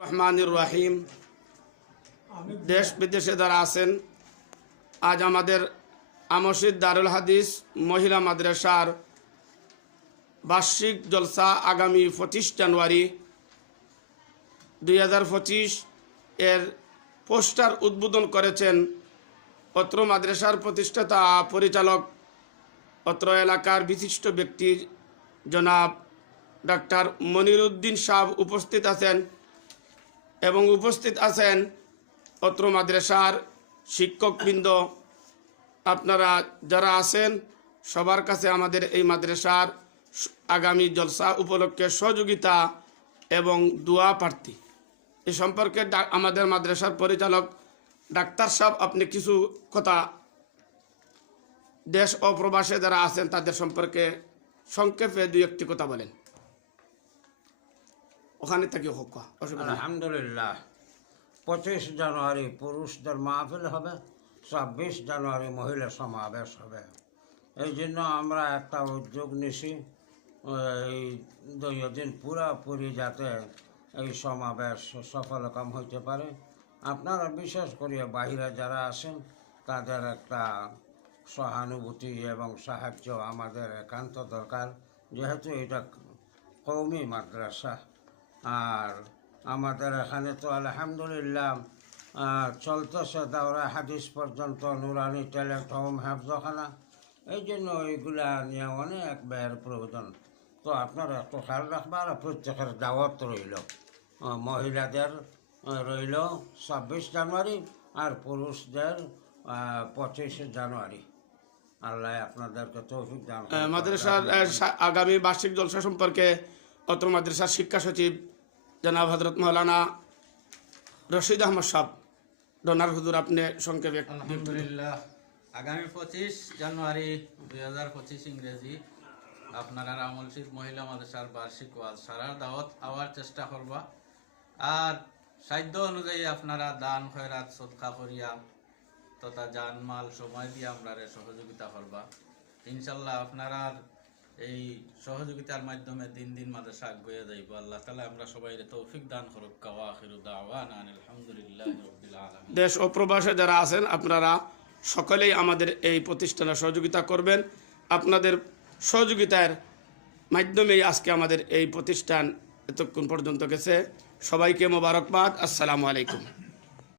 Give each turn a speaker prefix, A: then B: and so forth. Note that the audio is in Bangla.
A: রহমানুর রাহিম। দেশ বিদেশে যারা আছেন, আজ আমাদের আমসিদ দারুল হাদিস মহিলা মাদ্রাসার বার্ষিক জলসা আগামী পঁচিশ জানুয়ারি দুই হাজার পঁচিশ এর পোস্টার উদ্বোধন করেছেন অত্র মাদ্রাসার প্রতিষ্ঠাতা, পরিচালক অত্র এলাকার বিশিষ্ট ব্যক্তি জনাব ডাক্তার মনিরুদ্দিন সাহ উপস্থিত আছেন। এবং উপস্থিত আছেন অত্র মাদ্রাসার শিক্ষকবৃন্দ। আপনারা যারা আছেন, সবার কাছে আমাদের এই মাদ্রাসার আগামী জলসা উপলক্ষে সহযোগিতা এবং দোয়া প্রার্থী। এ সম্পর্কে আমাদের মাদ্রাসার পরিচালক ডাক্তার সাহেব আপনি কিছু কথা দেশ ও প্রবাসে যারা আছেন তাদের সম্পর্কে সংক্ষেপে দুই একটি কথা বলেন। ওখানে থেকে হোক
B: আলহামদুলিল্লাহ। পঁচিশ জানুয়ারি পুরুষদের মাহফিল হবে, ছাব্বিশ জানুয়ারি মহিলা সমাবেশ হবে। এই জন্য আমরা একটা উদ্যোগ নিছি, এই দুই দিন পুরাপুরি যাতে এই সমাবেশ সফলকাম হইতে পারে। আপনারা বিশেষ করে বাহিরে যারা আছেন, তাদের একটা সহানুভূতি এবং সাহায্য আমাদের একান্ত দরকার, যেহেতু এটা কৌমি মাদ্রাসা। আর আমাদের এখানে তো আলহামদুলিল্লাহ চলতেছে দাওরা হাদিস পর্যন্ত, নুরানি ট্যালেন্ট হোম হাফজখানা। এই জন্য এইগুলা নিয়ে অনেক ব্যয়ের প্রয়োজন। তো আপনারা একটু খেয়াল রাখবা আর প্রত্যেকের দাওয়াত রইল। মহিলাদের রইল ছাব্বিশ জানুয়ারি আর পুরুষদের পঁচিশে জানুয়ারি। আল্লাহ আপনাদেরকে তৌফিক দান
A: মাদ্রাসার আগামী বার্ষিক জলসা সম্পর্কে অত্র মাদ্রাসার শিক্ষা সচিব জনাব হজরত মৌলানা রশিদ আহমদ সাহ ডোনার হুজুর আপনি সংক্ষেপে
C: আলহামদুলিল্লাহ। আগামী পঁচিশ জানুয়ারি দুই হাজার পঁচিশ ইংরেজি আপনারা আমলশিদ মহিলা মাদ্রাসার বার্ষিক ওয়াজ। সারার দাওয়াত আওয়ার চেষ্টা করবা। আর সাধ্য অনুযায়ী আপনারা দান, খয়রাত, সদকা করিয়া তথা জানমাল সময় দিয়ে আমরা সহযোগিতা করবা। ইনশাল্লাহ আপনারা এই সহযোগিতার মাধ্যমে দিন দিন মাদ্রাসা আগুয়ে যাইব। আল্লাহ তালা আমরা সবাই তৌফিক দান করুক।
A: দেশ ও প্রবাসে যারা আছেন, আপনারা সকলেই আমাদের এই প্রতিষ্ঠানে সহযোগিতা করবেন। আপনাদের সহযোগিতার মাধ্যমেই আজকে আমাদের এই প্রতিষ্ঠান এতক্ষণ পর্যন্ত গেছে। সবাইকে মোবারকবাদ। আসসালামু আলাইকুম।